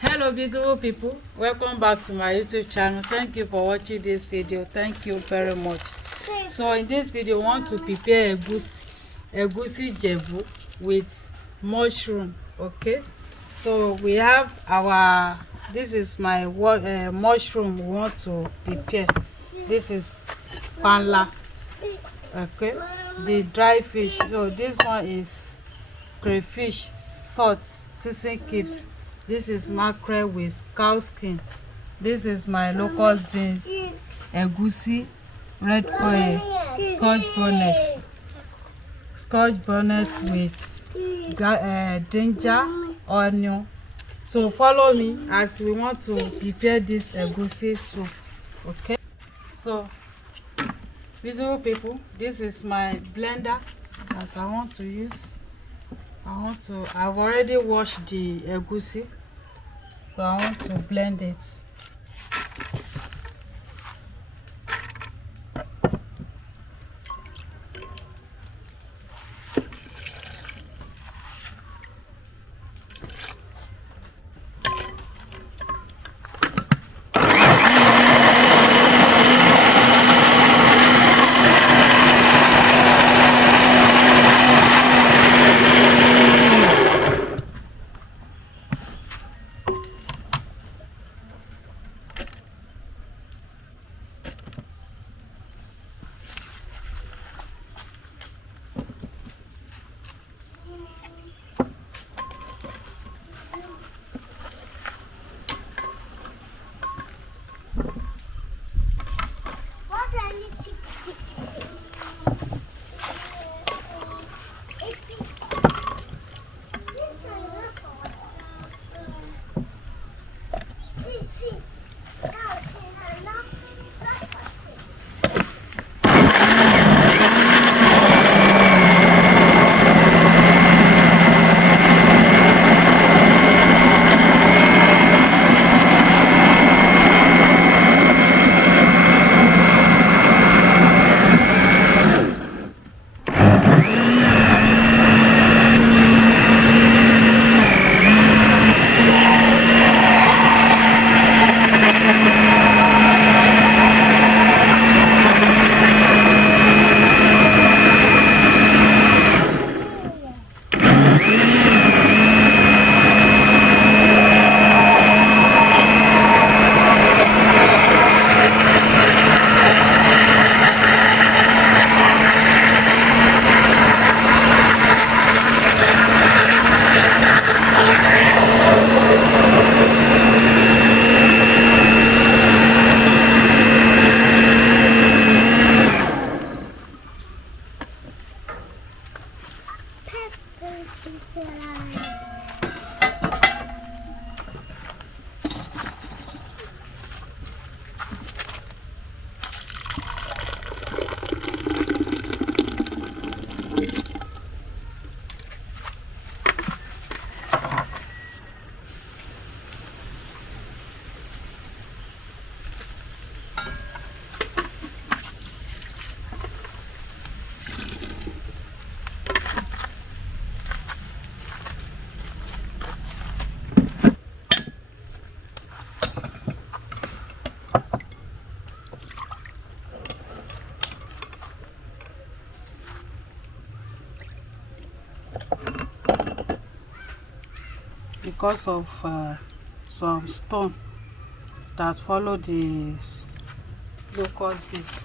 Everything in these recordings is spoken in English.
Hello beautiful people, welcome back to my YouTube channel. Thank you for watching this video. Thank you very much. So in this video we want to prepare Egusi Ijebu with mushroom. Okay, so we have our, this is my mushroom we want to prepare. This is panla. Okay, the dry fish. So this one is crayfish, salt, season cubes. This is mackerel with cow skin. This is my locust beans, egusi, red oil, scotch bonnet with ginger, onion. So follow me as we want to prepare this egusi soup. Okay, so beautiful people, this is my blender that I want to use. I've already washed the egusi, so I want to blend it. Because of some stone that follow the locust beans.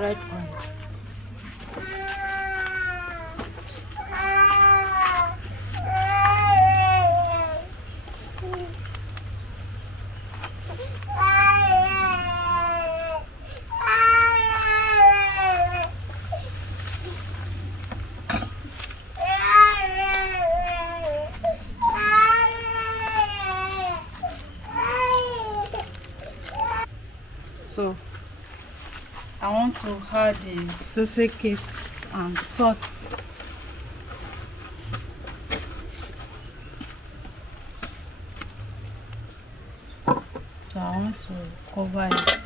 red oil. So I want to add the sausage cubes and salt. So I want to cover it.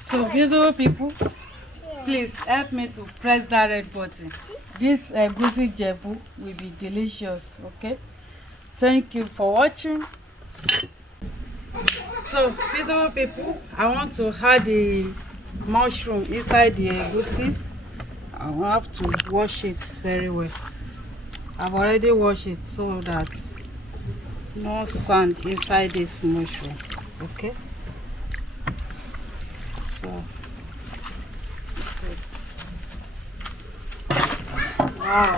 So beautiful people, please help me to press that red button. This Egusi Ijebu will be delicious. Okay, thank you for watching. So beautiful people, I want to add the mushroom inside the egusi. I will have to wash it very well. I've already washed it so that no sand inside this mushroom. Okay, so this is wow.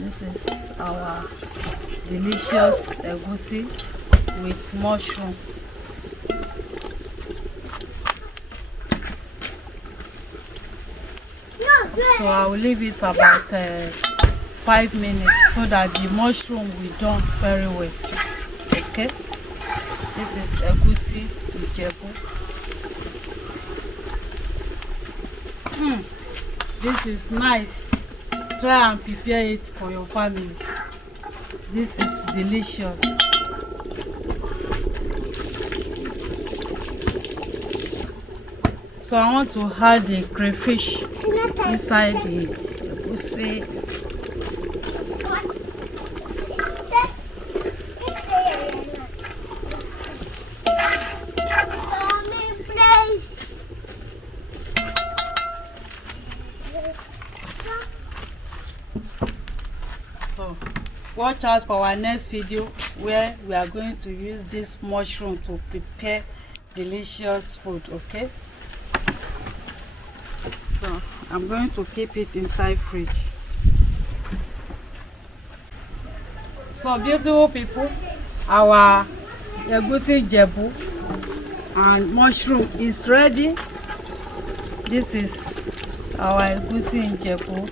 This is our delicious egusi with mushroom. So I will leave it about 5 minutes so that the mushroom will done very well. Okay, this is Egusi Ijebu. This is nice. Try and prepare it for your family. This is delicious. So I want to add the crayfish inside the egusi. So watch out for our next video where we are going to use this mushroom to prepare delicious food. Okay, so I'm going to keep it inside fridge. So beautiful people, our Egusi Ijebu and mushroom is ready. This is our Egusi Ijebu.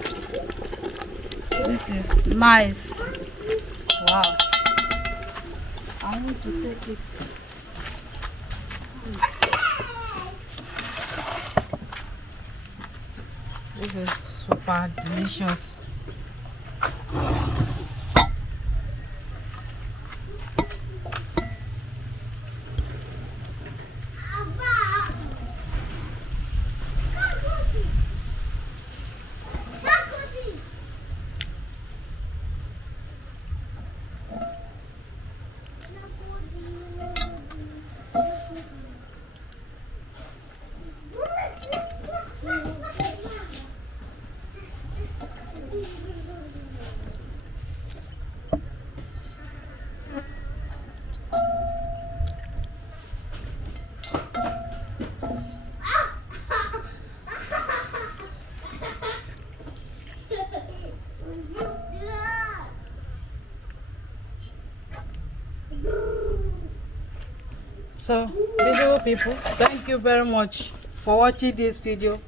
This is nice. Wow. I want to take it. This is super delicious. So beautiful people, thank you very much for watching this video.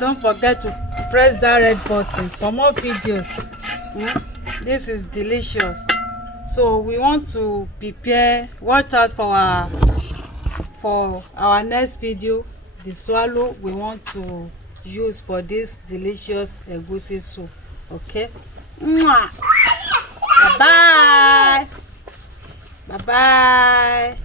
Don't forget to press that red button for more videos. This is delicious. So we want to prepare. Watch out for our next video, the swallow we want to use for this delicious egusi soup. Okay. Bye bye. Bye bye.